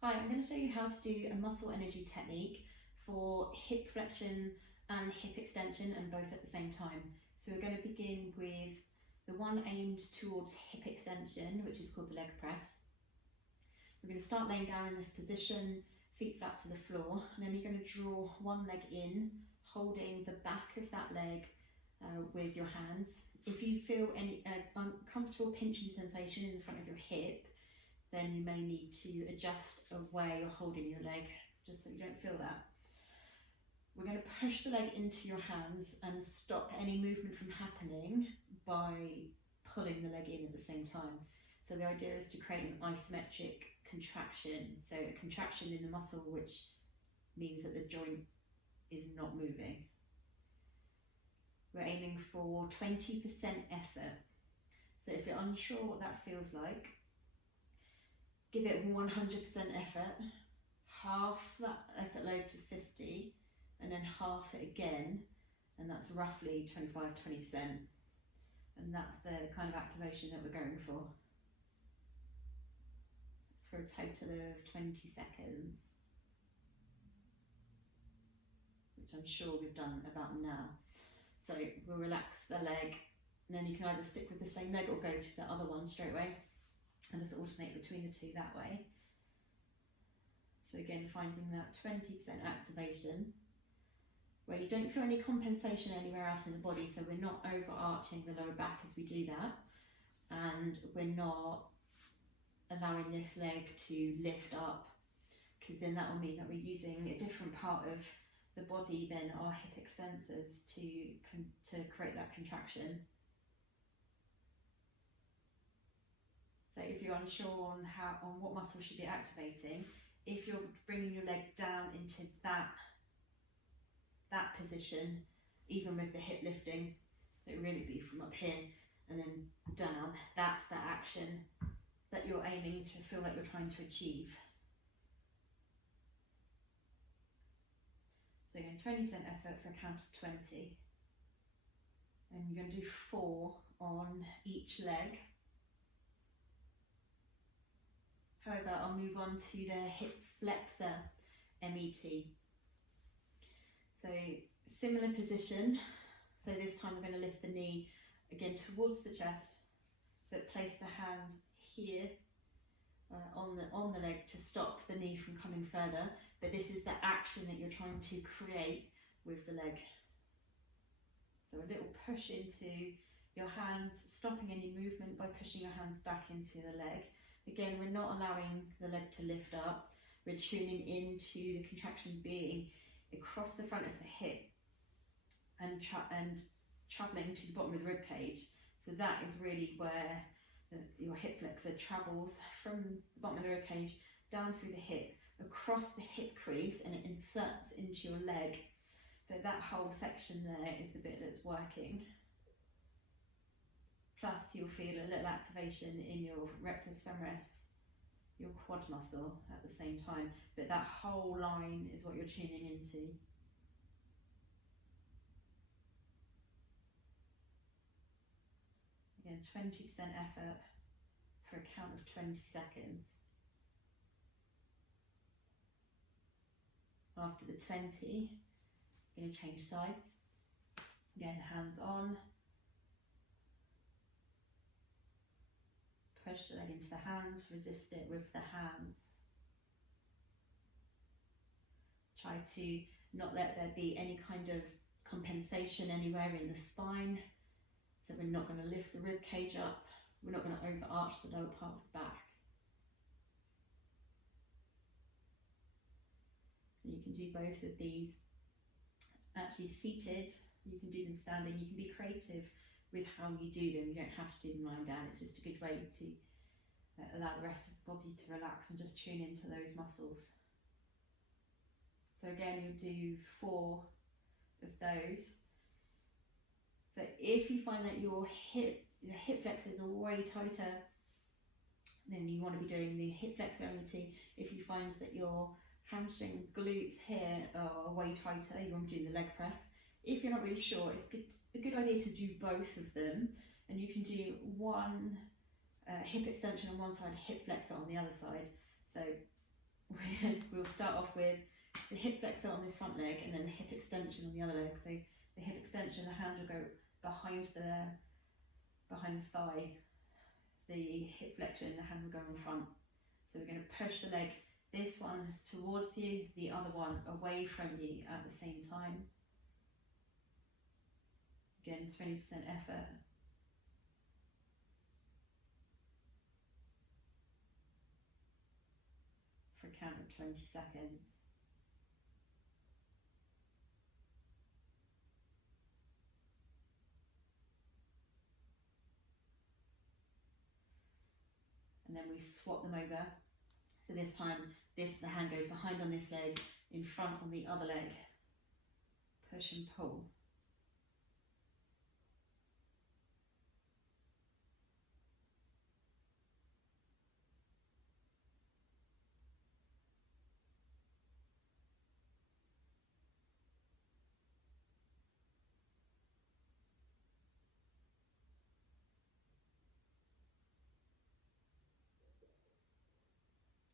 Hi, I'm going to show you how to do a muscle energy technique for hip flexion and hip extension, and both at the same time. So we're going to begin with the one aimed towards hip extension, which is called the leg press. We're going to start laying down in this position, feet flat to the floor, and then you're going to draw one leg in, holding the back of that leg with your hands. If you feel any uncomfortable pinching sensation in the front of your hip, then you may need to adjust where you're holding your leg, just so you don't feel that. We're going to push the leg into your hands and stop any movement from happening by pulling the leg in at the same time. So the idea is to create an isometric contraction, so a contraction in the muscle, which means that the joint is not moving. We're aiming for 20% effort. So if you're unsure what that feels like, give it 100% effort, half that effort load to 50, and then half it again, and that's roughly 25-20%. And that's the kind of activation that we're going for. It's for a total of 20 seconds, which I'm sure we've done about now. So we'll relax the leg, and then you can either stick with the same leg or go to the other one straight away, and just alternate between the two that way. So again, finding that 20% activation where you don't feel any compensation anywhere else in the body, so we're not overarching the lower back as we do that, and we're not allowing this leg to lift up, because then that will mean that we're using a different part of the body than our hip extensors to create that contraction. So if you're unsure on what muscle should be activating, if you're bringing your leg down into that position, even with the hip lifting, so really be from up here and then down, that's the action that you're aiming to feel like you're trying to achieve. So again, 20% effort for a count of 20. And you're going to do 4 on each leg. However, I'll move on to the hip flexor MET. So similar position. So this time we're going to lift the knee again towards the chest, but place the hand here on the leg to stop the knee from coming further. But this is the action that you're trying to create with the leg. So a little push into your hands, stopping any movement by pushing your hands back into the leg. Again, we're not allowing the leg to lift up. We're tuning into the contraction being across the front of the hip and travelling to the bottom of the rib cage. So that is really where your hip flexor travels from the bottom of the rib cage down through the hip, across the hip crease, and it inserts into your leg. So that whole section there is the bit that's working. Plus you'll feel a little activation in your rectus femoris, your quad muscle at the same time, but that whole line is what you're tuning into. Again, 20% effort for a count of 20 seconds. After the 20, I'm going to change sides. Again, hands on. Push the leg into the hands, resist it with the hands. Try to not let there be any kind of compensation anywhere in the spine. So we're not going to lift the rib cage up. We're not going to overarch the lower part of the back. And you can do both of these actually seated. You can do them standing. You can be creative with how you do them. You don't have to do them lying down. It's just a good way to allow the rest of the body to relax and just tune into those muscles. So again, you'll do 4 of those. So if you find that your hip flexors are way tighter, then you want to be doing the hip flexor MET. If you find that your hamstring glutes here are way tighter, you want to do the leg press. If you're not really sure, it's a good idea to do both of them, and you can do one hip extension on one side, hip flexor on the other side. So we'll start off with the hip flexor on this front leg and then the hip extension on the other leg. So the hip extension, the hand will go behind the thigh. The hip flexion, the hand will go in front. So we're going to push the leg, this one towards you, the other one away from you at the same time. Again, 20% effort. For a count of 20 seconds. And then we swap them over. So this time, the hand goes behind on this leg, in front on the other leg. Push and pull.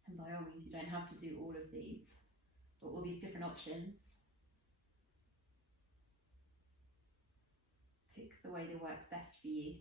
And by all means, you don't have to do all of these, or all these different options. Pick the way that works best for you.